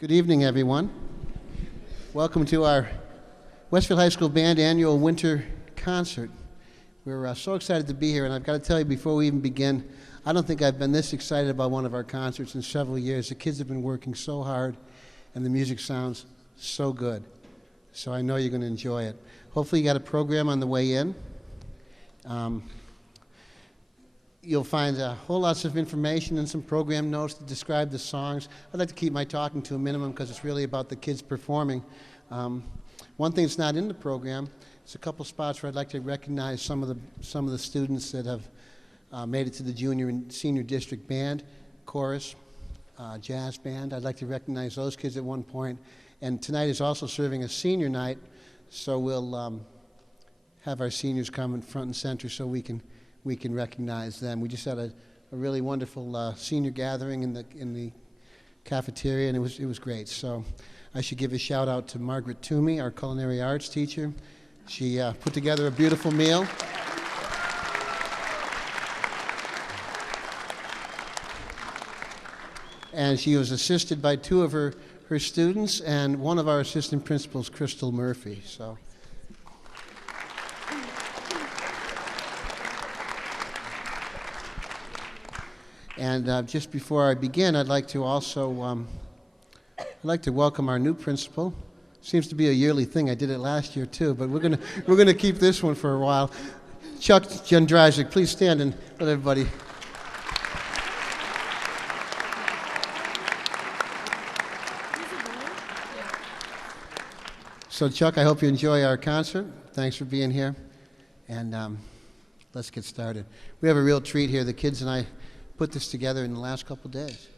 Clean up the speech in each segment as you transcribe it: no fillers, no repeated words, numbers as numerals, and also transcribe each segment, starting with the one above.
Good evening, everyone. Welcome to our Westfield High School Band Annual Winter Concert. We're so excited to be here, and I've got to tell you before we even begin, I don't think I've been this excited about one of our concerts in several years. The kids have been working so hard, and the music sounds so good. So I know you're going to enjoy it. Hopefully you got a program on the way in. You'll find a whole lots of information and some program notes to describe the songs. I'd like to keep my talking to a minimum because it's really about the kids performing. One thing that's not in the program is a couple spots where I'd like to recognize some of the students that have made it to the junior and senior district band, chorus, jazz band. I'd like to recognize those kids at one point. And tonight is also serving a senior night, so we'll have our seniors come in front and center so we can recognize them. We just had a really wonderful senior gathering in the cafeteria, and it was great. So I should give a shout out to Margaret Toomey, our culinary arts teacher. She put together a beautiful meal. And she was assisted by two of her students and one of our assistant principals, Crystal Murphy. So. And just before I begin, I'd like to also welcome our new principal. Seems to be a yearly thing. I did it last year too, but we're gonna keep this one for a while. Chuck Jendrzyk, please stand and let everybody. So Chuck, I hope you enjoy our concert. Thanks for being here, and let's get started. We have a real treat here. The kids and I put this together in the last couple of days.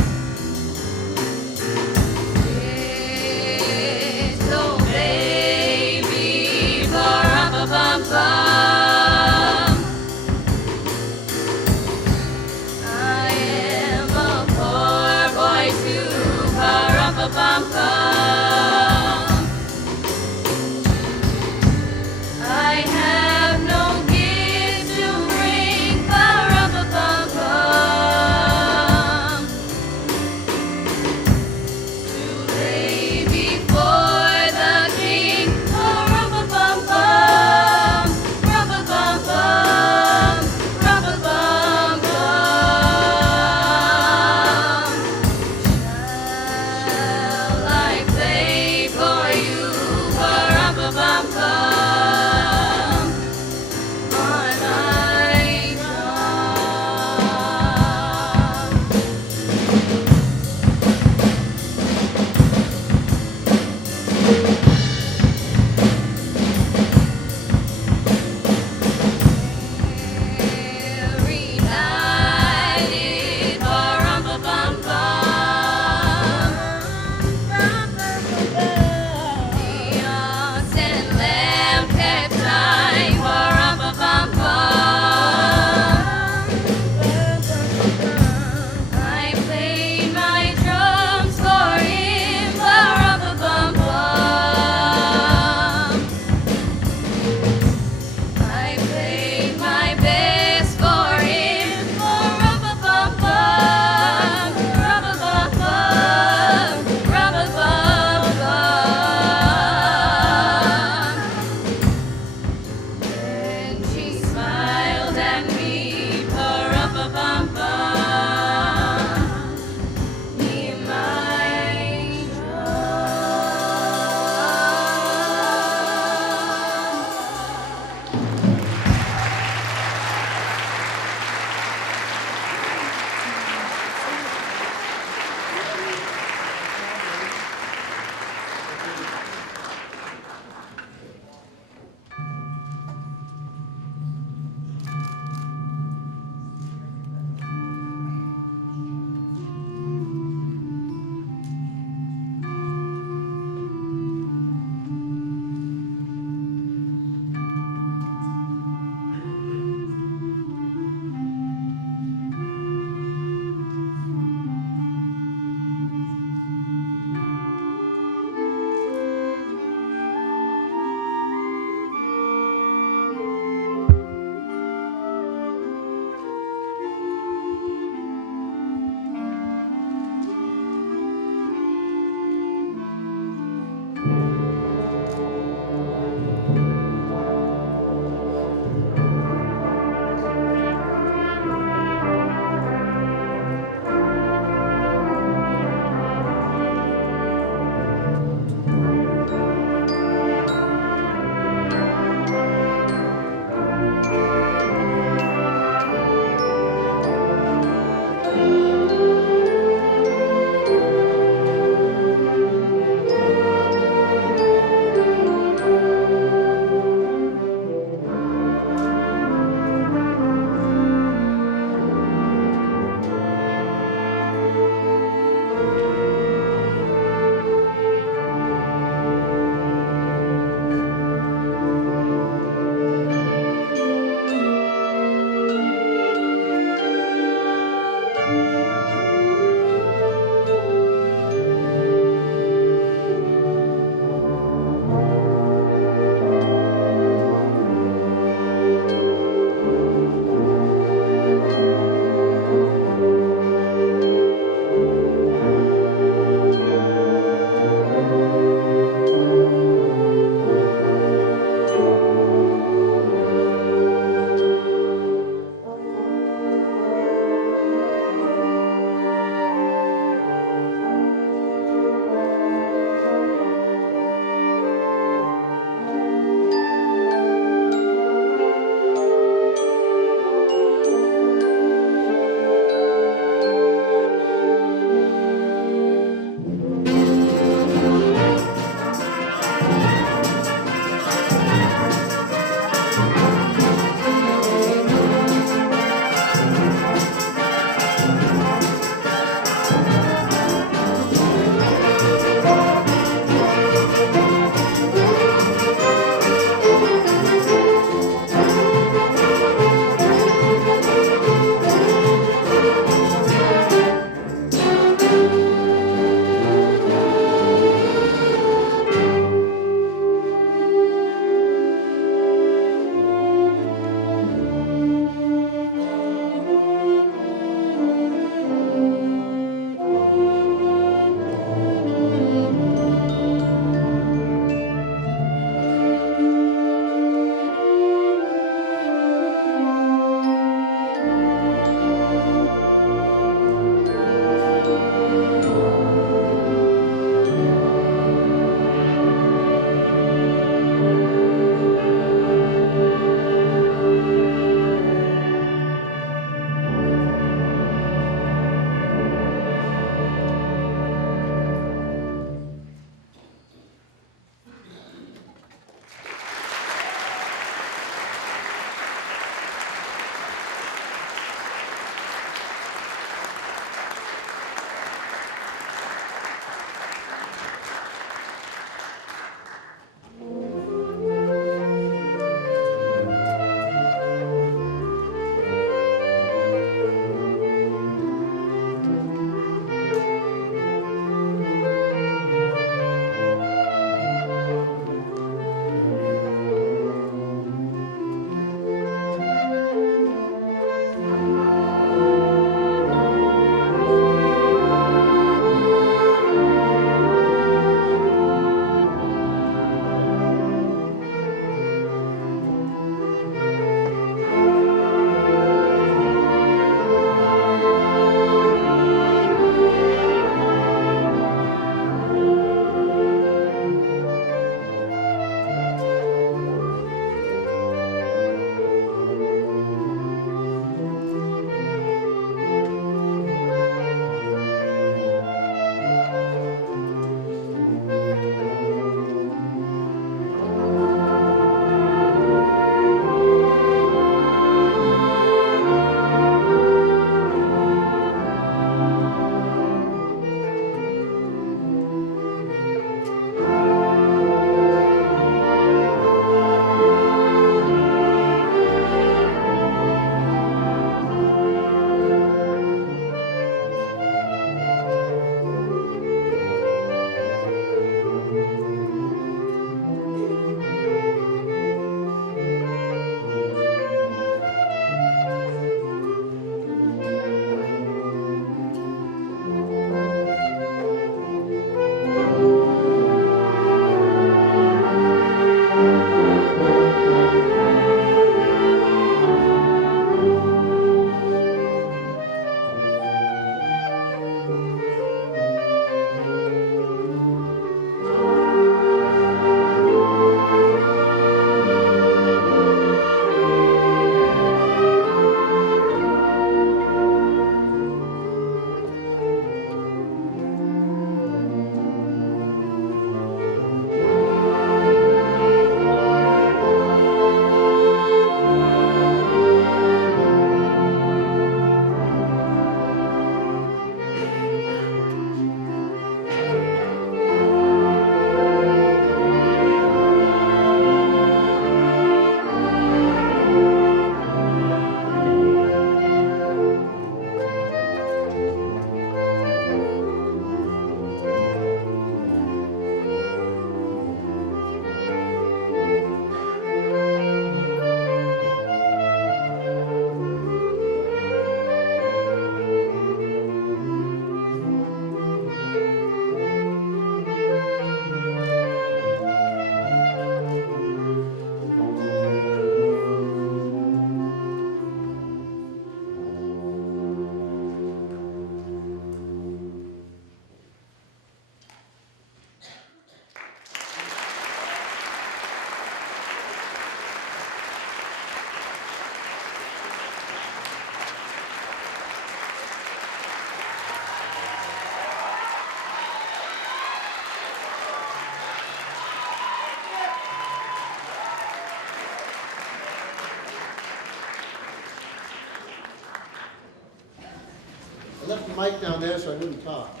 I left the mic down there so I wouldn't talk.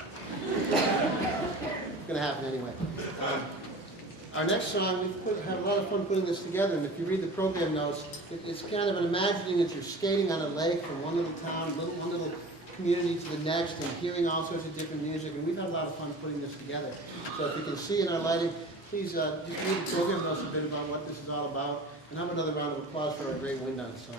It's going to happen anyway. Our next song, we had a lot of fun putting this together, and if you read the program notes, it's kind of an imagining as you're skating on a lake from one little town, one little community to the next, and hearing all sorts of different music, and we've had a lot of fun putting this together. So if you can see in our lighting, please just read the program notes a bit about what this is all about, and have another round of applause for our great wind on song.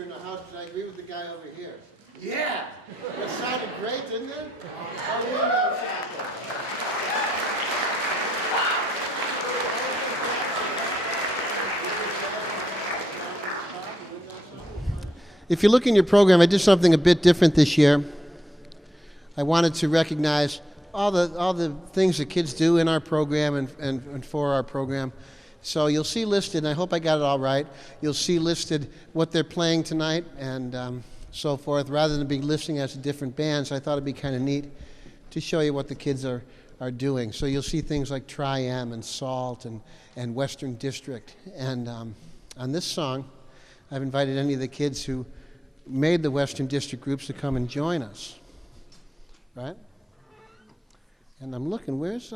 here in the house because I agree with the guy over here. Yeah! That sounded great, didn't it? Oh, you know, if you look in your program, I did something a bit different this year. I wanted to recognize all the things that kids do in our program and for our program. So you'll see listed, and I hope I got it all right, you'll see listed what they're playing tonight and so forth. Rather than be listing as different bands, I thought it'd be kind of neat to show you what the kids are doing. So you'll see things like Tri-M and Salt and Western District. And on this song, I've invited any of the kids who made the Western District groups to come and join us. Right? And I'm looking, is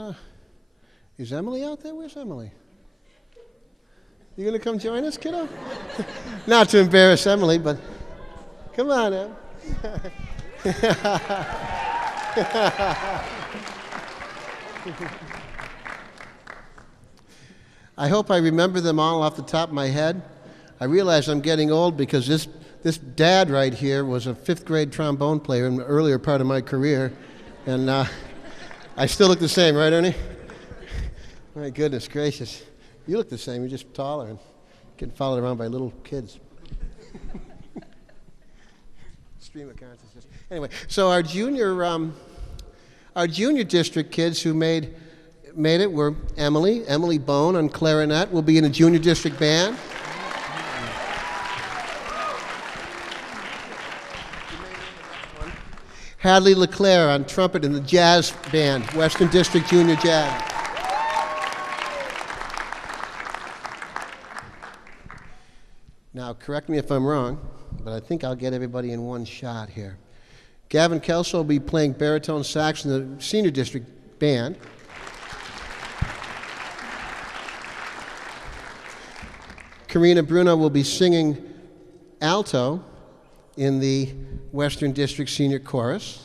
Emily out there? Where's Emily? You gonna come join us, kiddo? Not to embarrass Emily, but come on, Em. I hope I remember them all off the top of my head. I realize I'm getting old because this dad right here was a 5th grade trombone player in the earlier part of my career, and I still look the same, right, Ernie? My goodness gracious. You look the same, you're just taller and getting followed around by little kids. Stream of consciousness. Anyway, so our junior district kids who made it were Emily Bone on clarinet, will be in a junior district band. Hadley LeClaire on trumpet in the jazz band, Western District Junior Jazz. Now, correct me if I'm wrong, but I think I'll get everybody in one shot here. Gavin Kelso will be playing baritone sax in the Senior District Band. Karina Bruno will be singing alto in the Western District Senior Chorus.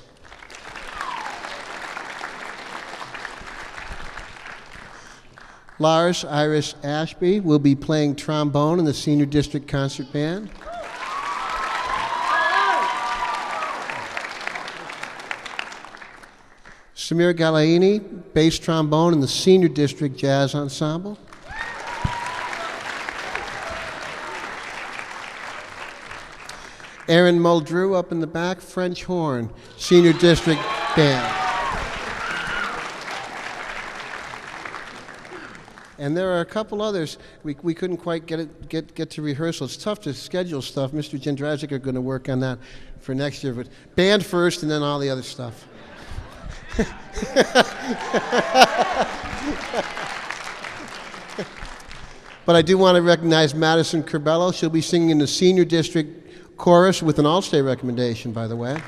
Lars Iris Ashby will be playing trombone in the Senior District Concert Band. Samir Galaini, bass trombone in the Senior District Jazz Ensemble. Aaron Muldrew up in the back, French horn, Senior District Band. And there are a couple others. We couldn't quite get to rehearsal. It's tough to schedule stuff. Mr. Jendrasic are going to work on that for next year. But band first and then all the other stuff. But I do want to recognize Madison Curbello. She'll be singing in the Senior District Chorus with an all-stay recommendation, by the way.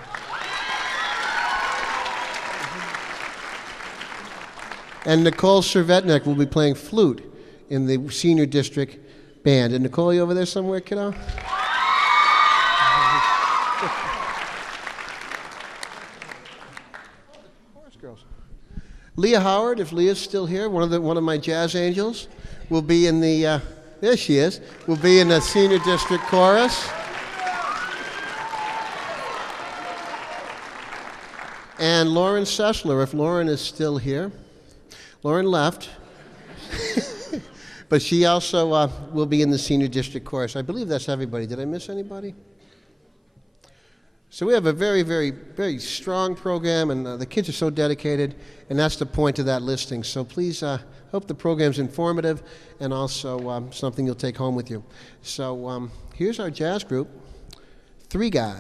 And Nicole Servetnik will be playing flute in the Senior District Band. And Nicole, you over there somewhere, kiddo? Chorus girls. Leah Howard, if Leah's still here, one of my jazz angels, will be in the, there she is, will be in the Senior District Chorus. And Lauren Sessler, if Lauren is still here. Lauren left, but she also will be in the Senior District Chorus. I believe that's everybody. Did I miss anybody? So we have a very, very, very strong program, and the kids are so dedicated, and that's the point of that listing. So please, hope the program's informative and also something you'll take home with you. So here's our jazz group, Three Guy.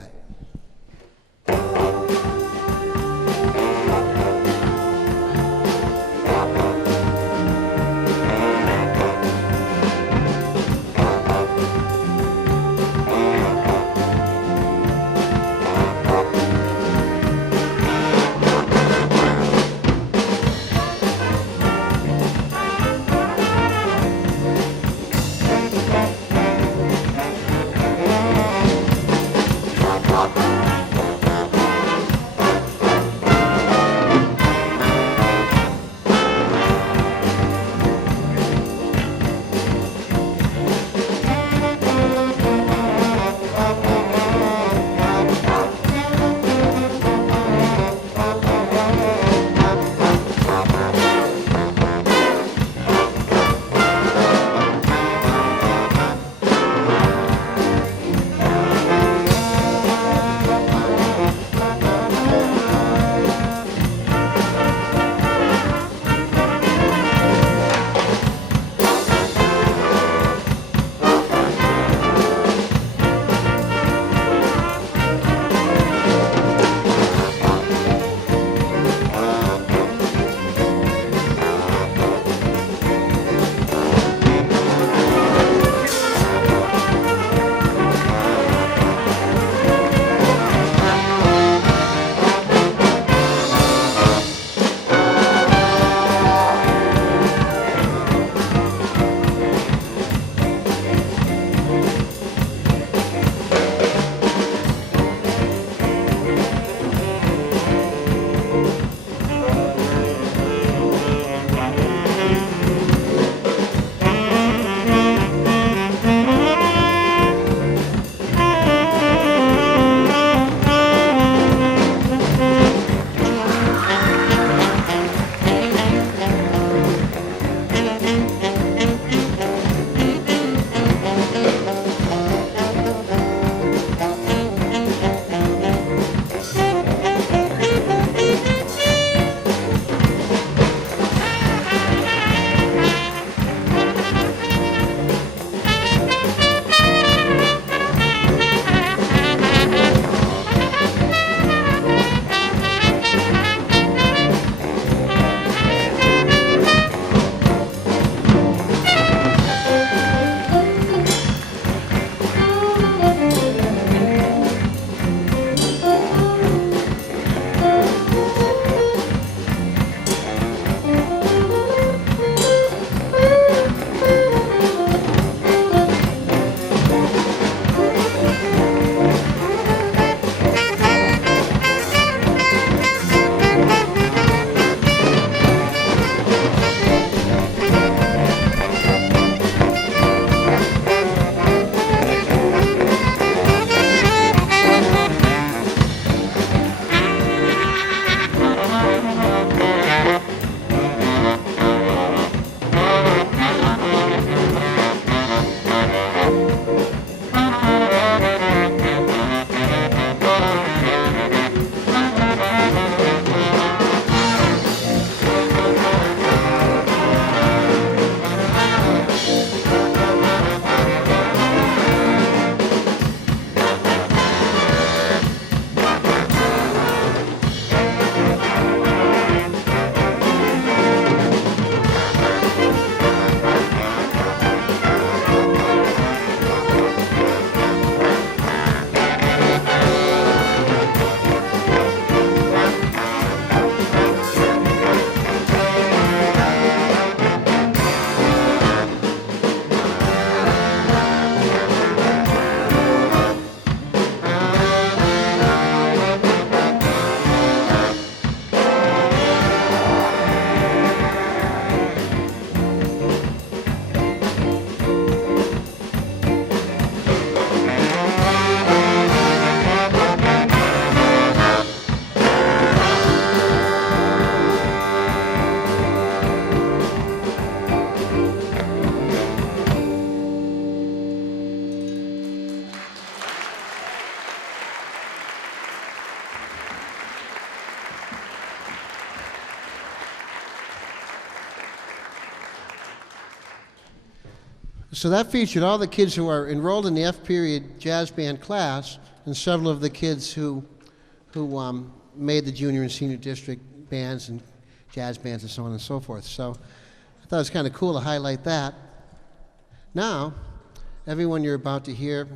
So that featured all the kids who are enrolled in the F period jazz band class and several of the kids who made the junior and senior district bands and jazz bands and so on and so forth. So I thought it was kind of cool to highlight that. Now, everyone you're about to hear,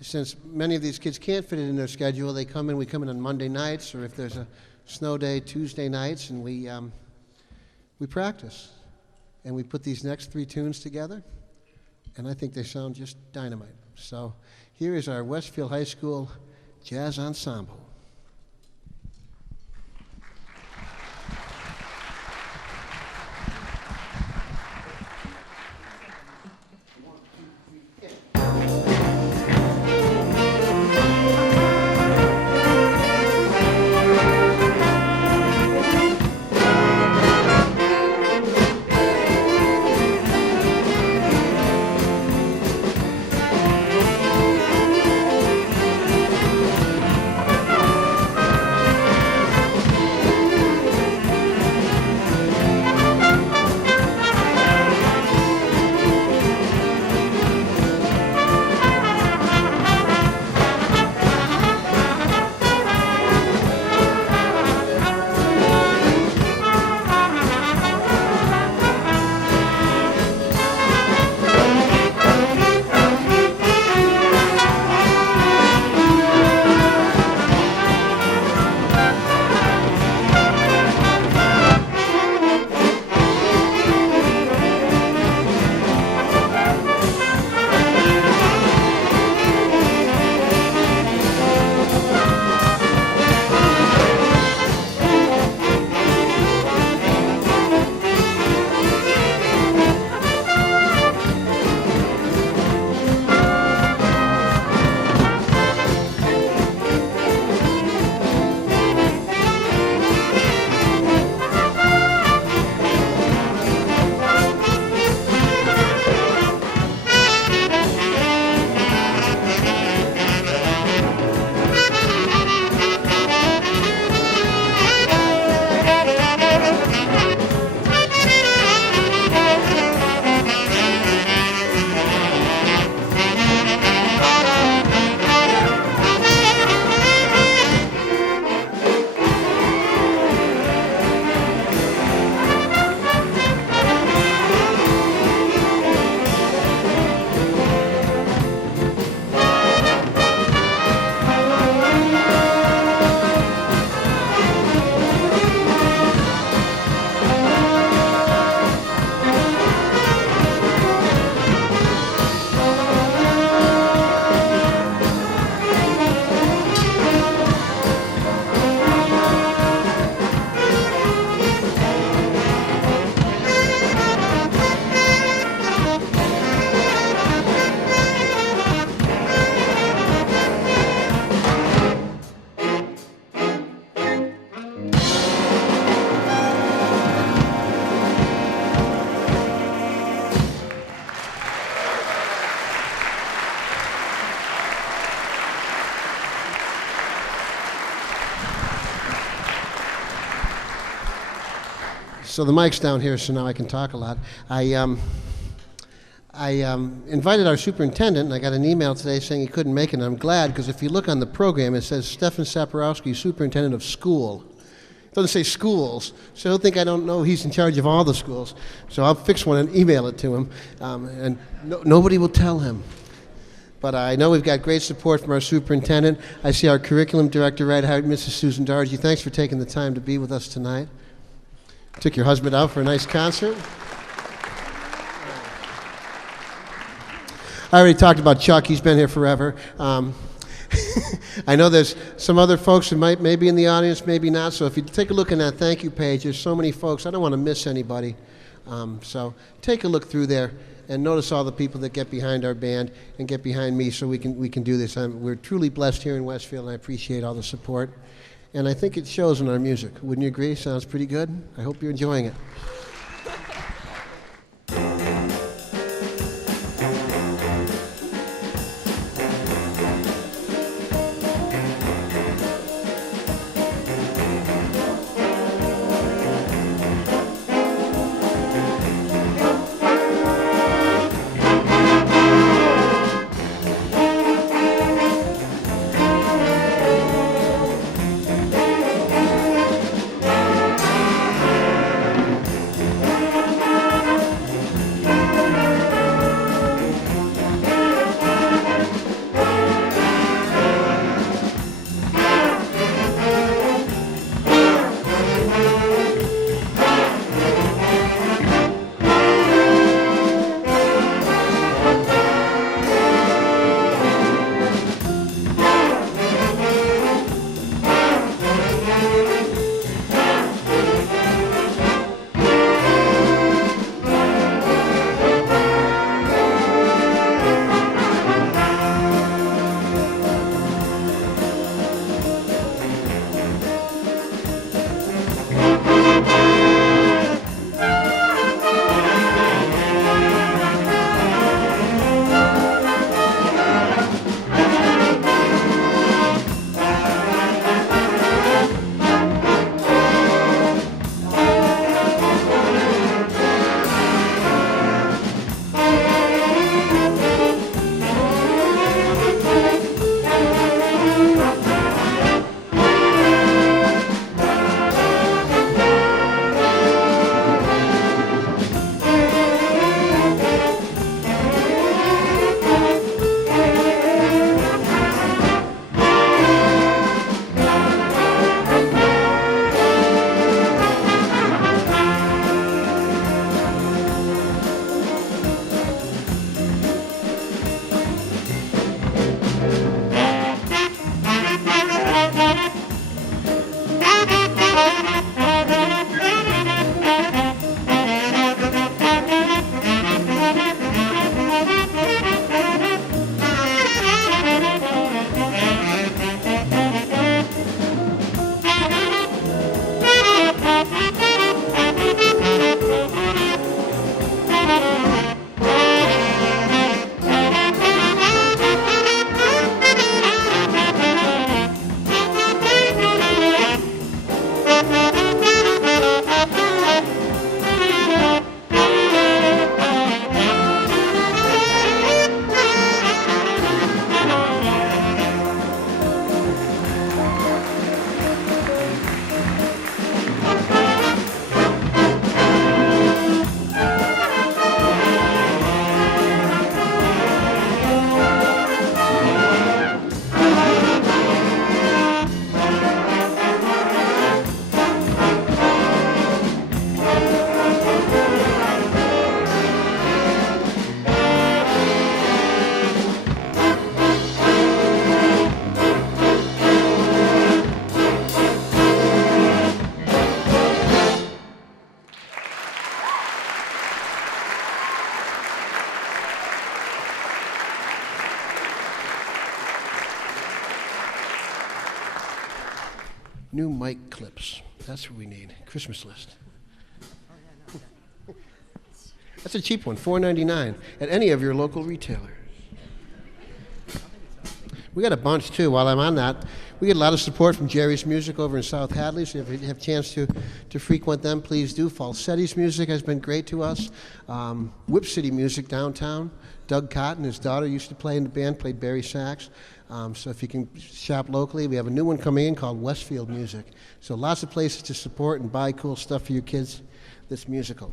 since many of these kids can't fit it in their schedule, we come in on Monday nights, or if there's a snow day, Tuesday nights, and we practice. And we put these next 3 tunes together, and I think they sound just dynamite. So here is our Westfield High School Jazz Ensemble. So the mic's down here, so now I can talk a lot. I invited our superintendent, and I got an email today saying he couldn't make it, and I'm glad, because if you look on the program, it says Stefan Saporowski, superintendent of school. It doesn't say schools, so he'll think I don't know he's in charge of all the schools. So I'll fix one and email it to him, and nobody will tell him. But I know we've got great support from our superintendent. I see our curriculum director right here, Mrs. Susan Dargy. Thanks for taking the time to be with us tonight. Took your husband out for a nice concert. I already talked about Chuck. He's been here forever. I know there's some other folks who may be in the audience, maybe not. So if you take a look in that thank you page, there's so many folks. I don't want to miss anybody. So take a look through there and notice all the people that get behind our band and get behind me so we can do this. We're truly blessed here in Westfield, and I appreciate all the support. And I think it shows in our music. Wouldn't you agree? Sounds pretty good. I hope you're enjoying it. New mic clips. That's what we need. Christmas list. That's a cheap one, $4.99 at any of your local retailers. We got a bunch too. While I'm on that, we get a lot of support from Jerry's Music over in South Hadley. So if you have a chance to frequent them, please do. Falsetti's Music has been great to us. Whip City Music downtown. Doug Cotton, his daughter, used to play in the band, played Barry sax. So if you can shop locally, we have a new one coming in called Westfield Music. So lots of places to support and buy cool stuff for your kids that's musical.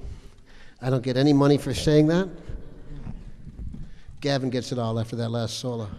I don't get any money for saying that. Gavin gets it all after that last solo.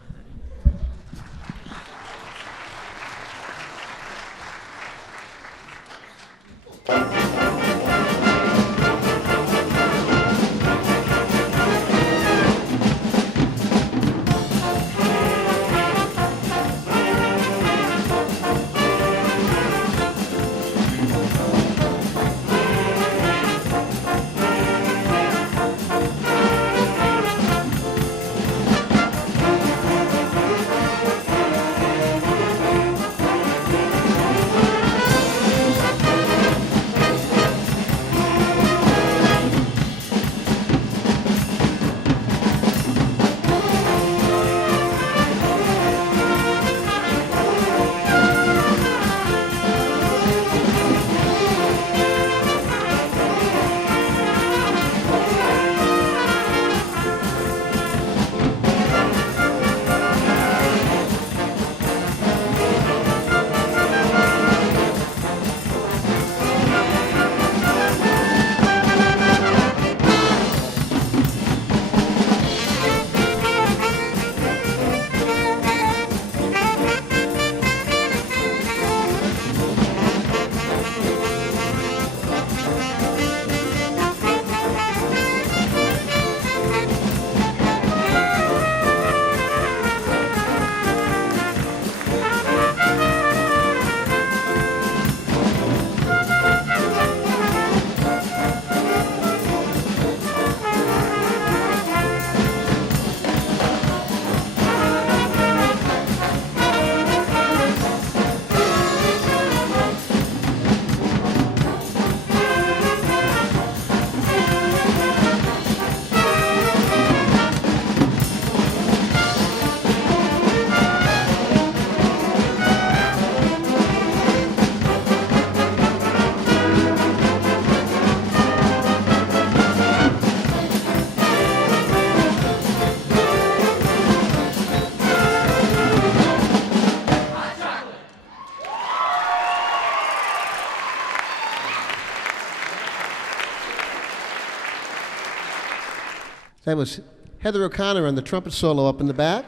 That was Heather O'Connor on the trumpet solo up in the back.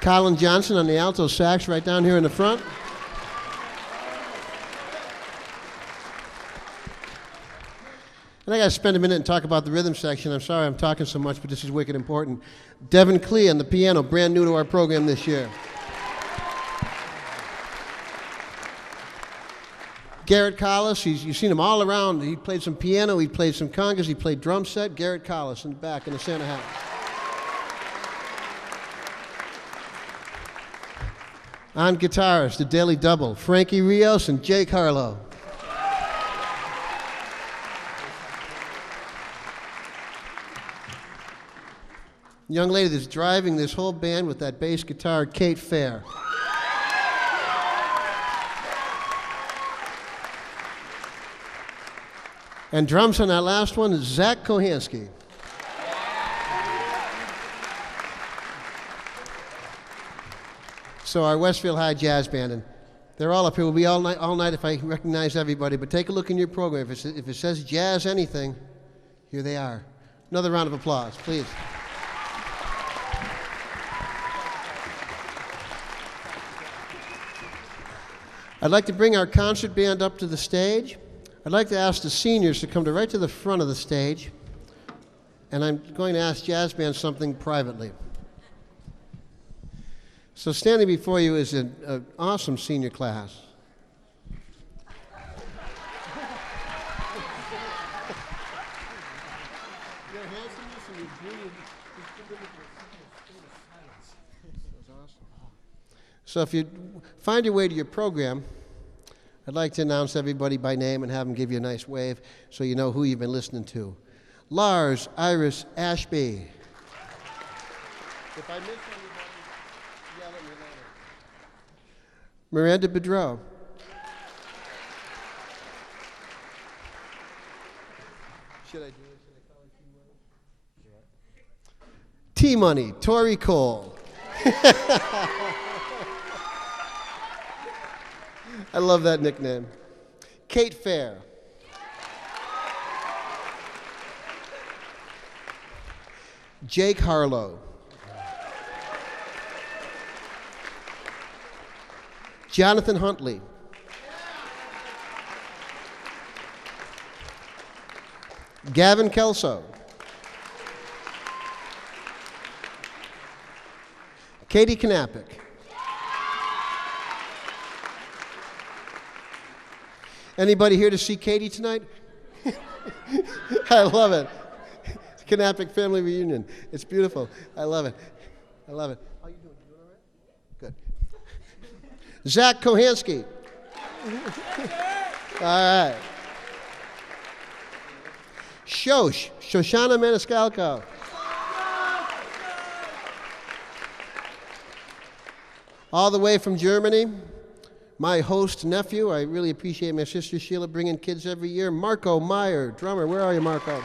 Colin Johnson on the alto sax right down here in the front. And I got to spend a minute and talk about the rhythm section. I'm sorry I'm talking so much, but this is wicked important. Devin Klee on the piano, brand new to our program this year. Garrett Collis, you've seen him all around. He played some piano, he played some congas, he played drum set. Garrett Collis in the back in the Santa hat. On guitars, the Daily Double, Frankie Rios and Jake Harlow. Young lady that's driving this whole band with that bass guitar, Kate Fair. And drums on that last one is Zach Kohansky. So our Westfield High Jazz Band, and they're all up here. We'll be all night if I recognize everybody, but take a look in your program. If it says jazz anything, here they are. Another round of applause, please. I'd like to bring our concert band up to the stage. I'd like to ask the seniors to come right to the front of the stage, and I'm going to ask Jazz Band something privately. So standing before you is an awesome senior class. Your handsomeness and your beauty So if you find your way to your program, I'd like to announce everybody by name and have them give you a nice wave so you know who you've been listening to. Lars Iris Ashby. If I miss anybody, yell at me later. Miranda Bedreau. Should I do it? Should I call it T-Money? T-Money, Tori Cole. I love that nickname. Kate Fair. Jake Harlow. Jonathan Huntley. Gavin Kelso. Katie Knappich. Anybody here to see Katie tonight? I love it. It's Knappich family reunion. It's beautiful. I love it. I love it. How you doing? You doing all right? Good. Zach Kohansky. All right. Shoshana Maniscalco. All the way from Germany, my host nephew. I really appreciate my sister Sheila bringing kids every year. Marco Meyer, drummer. Where are you, Marco?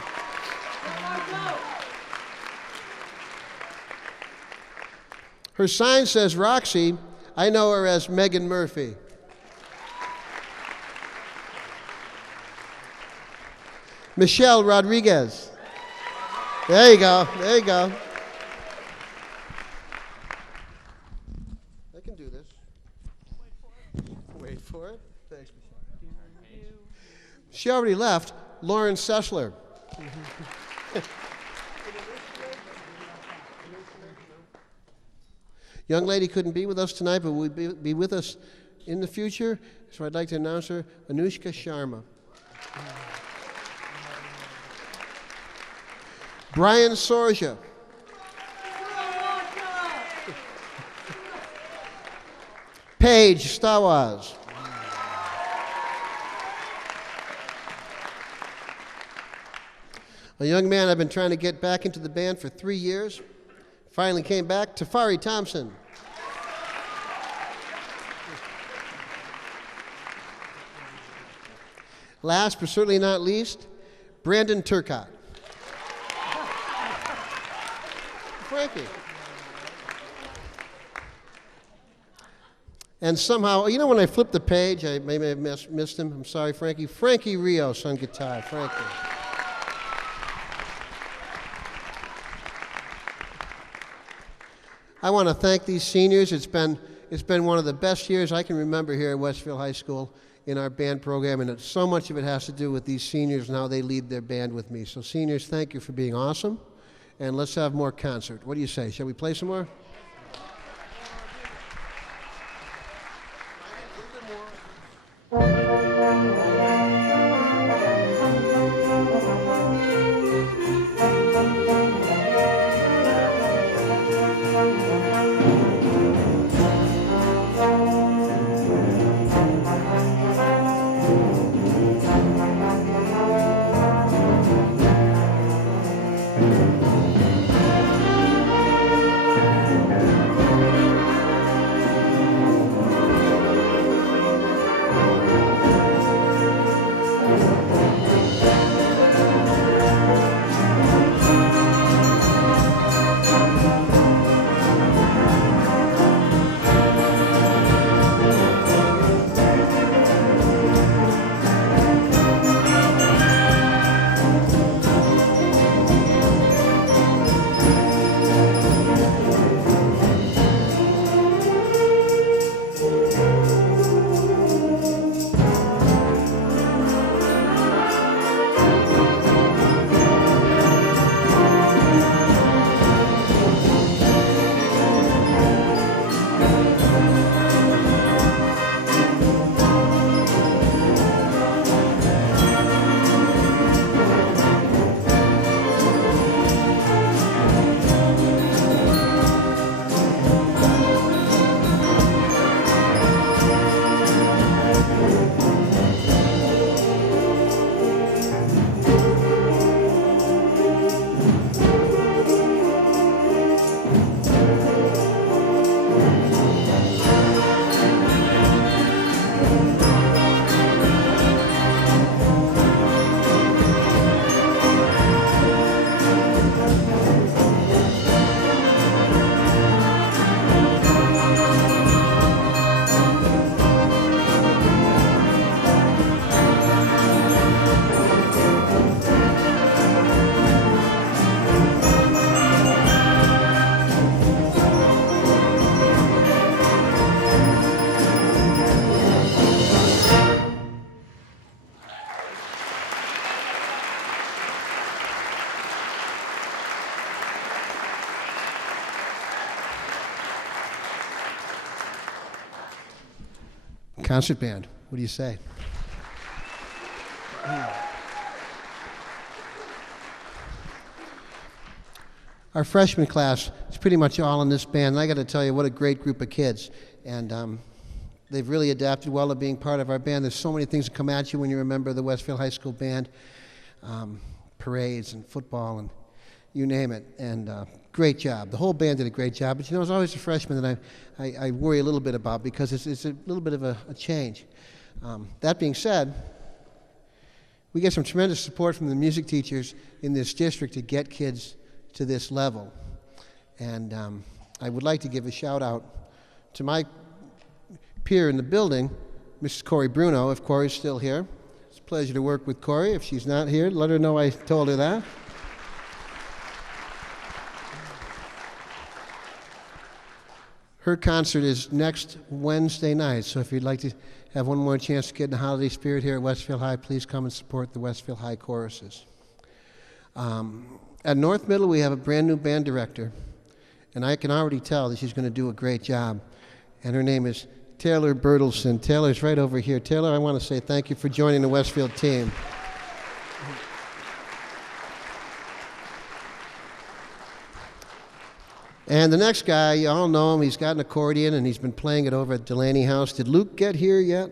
Her sign says Roxy. I know her as Megan Murphy. Michelle Rodriguez. There you go. There you go. I can do this. Wait for it. Thanks, Michelle. She already left. Lauren Sessler. Young lady couldn't be with us tonight, but will be with us in the future. So I'd like to announce her, Anushka Sharma. Brian Sorja. Paige Stawaz. A young man I've been trying to get back into the band for 3 years. Finally came back, Tafari Thompson. Last but certainly not least, Brandon Turcott. Frankie. And somehow, you know, when I flipped the page, I maybe have missed him. I'm sorry, Frankie. Frankie Rios on guitar. Frankie. I want to thank these seniors. It's been one of the best years I can remember here at Westfield High School in our band program, and so much of it has to do with these seniors and how they lead their band with me. So seniors, thank you for being awesome, and let's have more concert. What do you say? Shall we play some more? concert band. What do you say? Our freshman class is pretty much all in this band, and I got to tell you, what a great group of kids. And they've really adapted well to being part of our band. There's so many things that come at you when you remember the Westfield High School band, parades and football and you name it. And great job. The whole band did a great job. But you know, it's always the freshmen that I worry a little bit about because it's a little bit of a change. That being said, we get some tremendous support from the music teachers in this district to get kids to this level. And I would like to give a shout out to my peer in the building, Mrs. Corey Bruno, if Corey's still here. It's a pleasure to work with Corey. If she's not here, let her know I told her that. Her concert is next Wednesday night, so if you'd like to have one more chance to get in the holiday spirit here at Westfield High, please come and support the Westfield High choruses. At North Middle, we have a brand new band director, and I can already tell that she's going to do a great job. And her name is Taylor Bertelson. Taylor's right over here. Taylor, I want to say thank you for joining the Westfield team. And the next guy, you all know him. He's got an accordion, and he's been playing it over at Delaney House. Did Luke get here yet?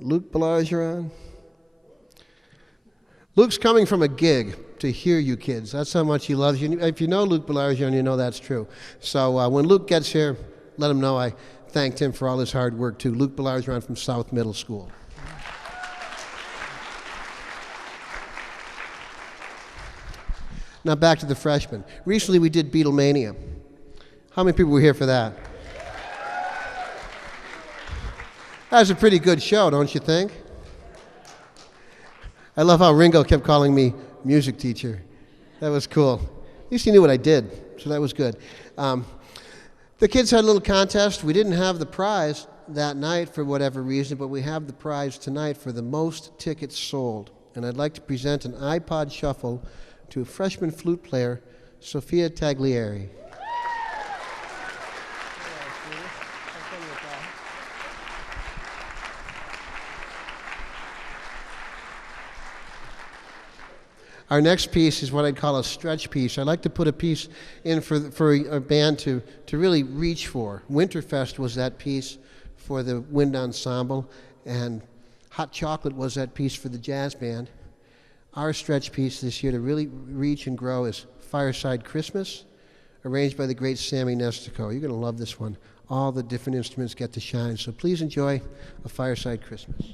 Luke Belargeron? Luke's coming from a gig to hear you kids. That's how much he loves you. If you know Luke Belargeron, you know that's true. So when Luke gets here, let him know I thanked him for all his hard work, too. Luke Belargeron from South Middle School. Now back to the freshmen. Recently we did Beatlemania. How many people were here for that? That was a pretty good show, don't you think? I love how Ringo kept calling me music teacher. That was cool. At least he knew what I did, so that was good. The kids had a little contest. We didn't have the prize that night for whatever reason, but we have the prize tonight for the most tickets sold. And I'd like to present an iPod Shuffle to a freshman flute player, Sophia Taglieri. Our next piece is what I'd call a stretch piece. I'd like to put a piece in for a band to really reach for. Winterfest was that piece for the wind ensemble, and Hot Chocolate was that piece for the jazz band. Our stretch piece this year to really reach and grow is Fireside Christmas, arranged by the great Sammy Nestico. You're going to love this one. All the different instruments get to shine, so please enjoy a Fireside Christmas.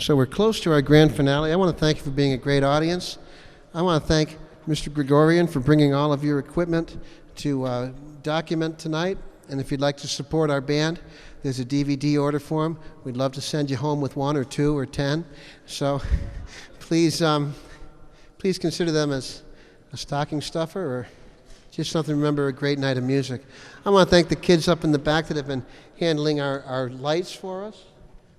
So we're close to our grand finale. I want to thank you for being a great audience. I want to thank Mr. Gregorian for bringing all of your equipment to document tonight. And if you'd like to support our band, there's a DVD order form. We'd love to send you home with 1 or 2 or 10. So please consider them as a stocking stuffer or just something to remember a great night of music. I want to thank the kids up in the back that have been handling our lights for us.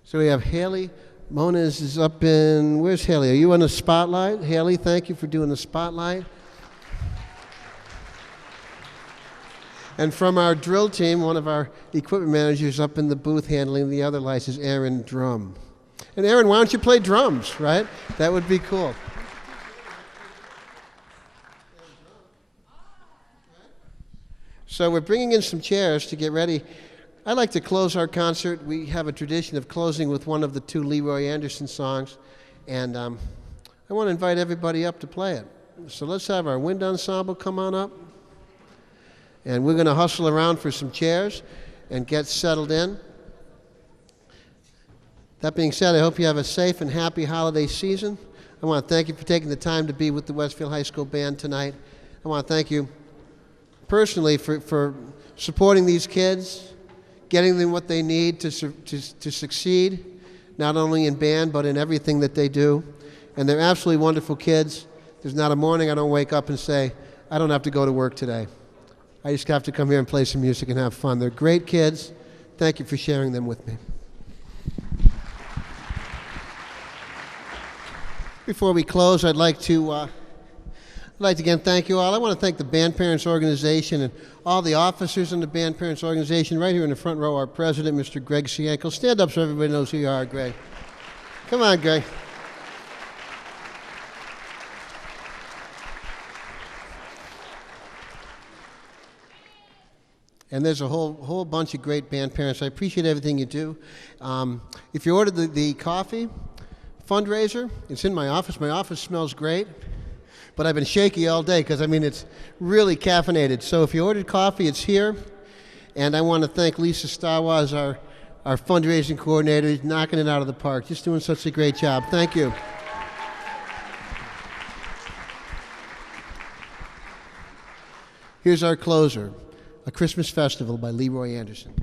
So we have Haley. Mona is up in, where's Haley? Are you on the spotlight? Haley, thank you for doing the spotlight. And from our drill team, one of our equipment managers up in the booth handling the other lights is Aaron Drum. And Aaron, why don't you play drums, right? That would be cool. So we're bringing in some chairs to get ready. I like to close our concert. We have a tradition of closing with one of the 2 Leroy Anderson songs, and I want to invite everybody up to play it. So let's have our wind ensemble come on up, and we're going to hustle around for some chairs and get settled in. That being said, I hope you have a safe and happy holiday season. I want to thank you for taking the time to be with the Westfield High School Band tonight. I want to thank you personally for supporting these kids, getting them what they need to succeed, not only in band, but in everything that they do. And they're absolutely wonderful kids. There's not a morning I don't wake up and say, I don't have to go to work today. I just have to come here and play some music and have fun. They're great kids. Thank you for sharing them with me. Before we close, I'd like to again thank you all. I want to thank the Band Parents Organization and all the officers in the Band Parents Organization. Right here in the front row, our president, Mr. Greg Sienkel. Stand up so everybody knows who you are, Greg. Come on, Greg. And there's a whole bunch of great band parents. I appreciate everything you do. If you ordered the coffee fundraiser, it's in my office. My office smells great. But I've been shaky all day because, it's really caffeinated. So if you ordered coffee, it's here. And I want to thank Lisa Starwaz, our fundraising coordinator. She's knocking it out of the park. Just doing such a great job. Thank you. Here's our closer, A Christmas Festival by Leroy Anderson.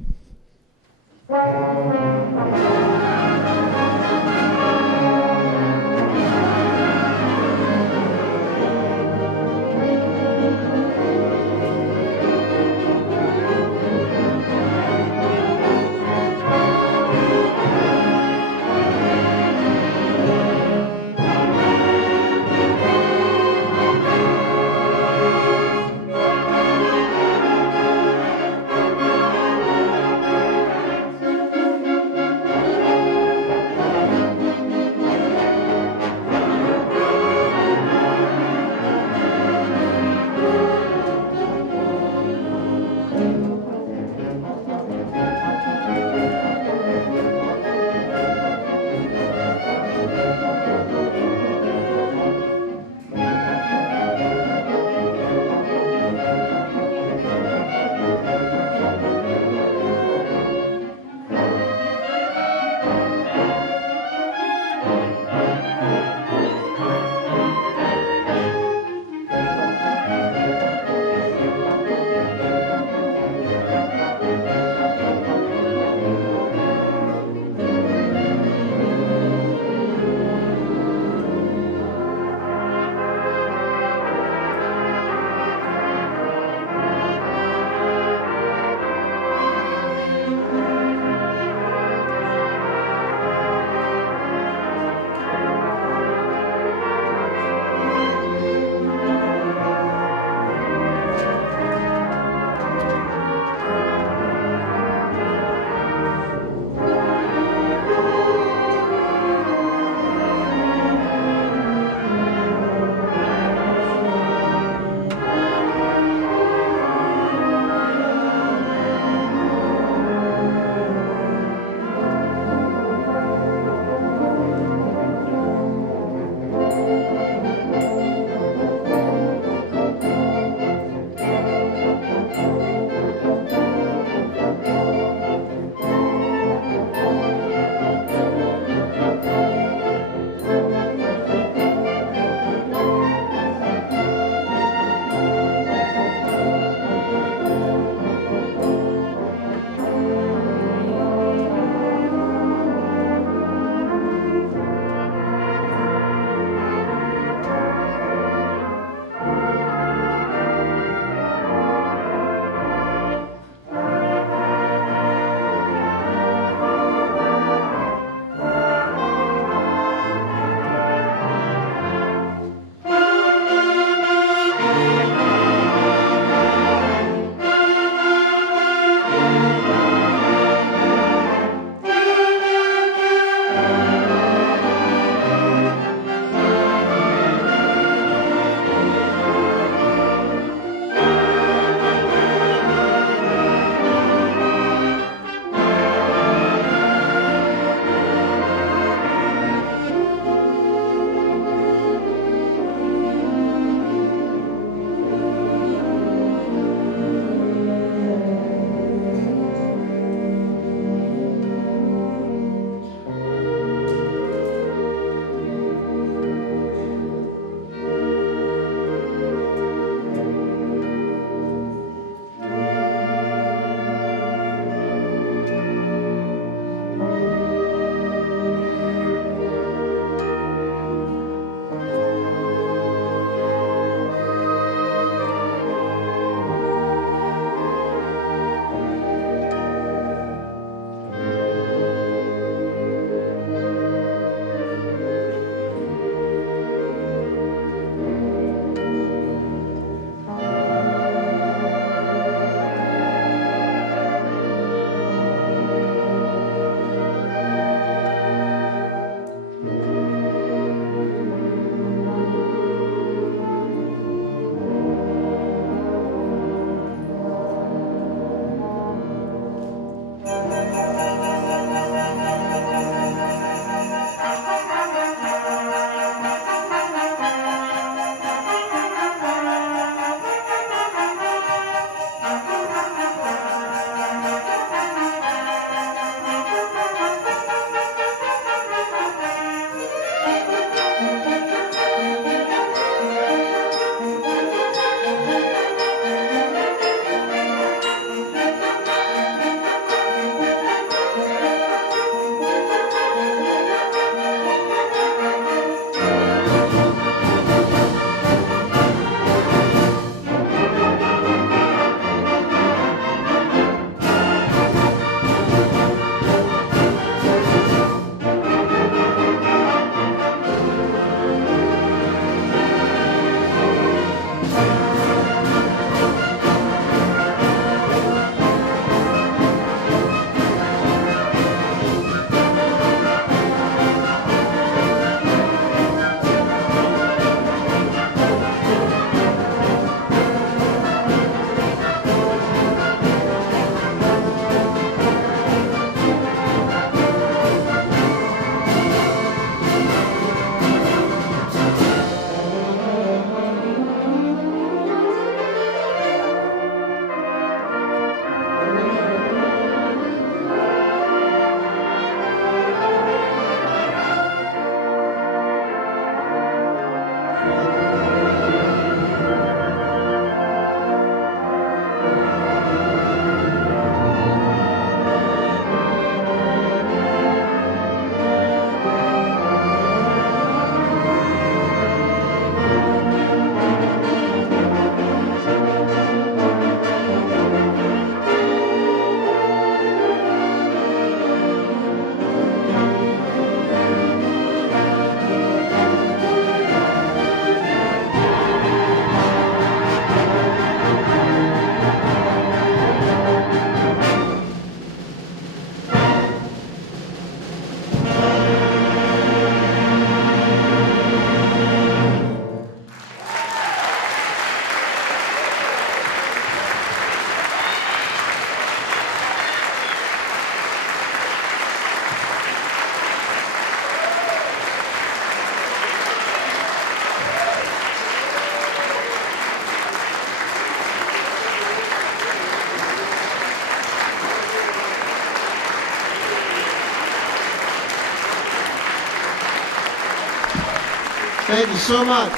Thank you so much.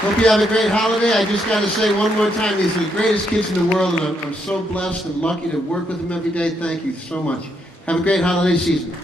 Hope you have a great holiday. I just got to say one more time, these are the greatest kids in the world, and I'm so blessed and lucky to work with them every day. Thank you so much. Have a great holiday season.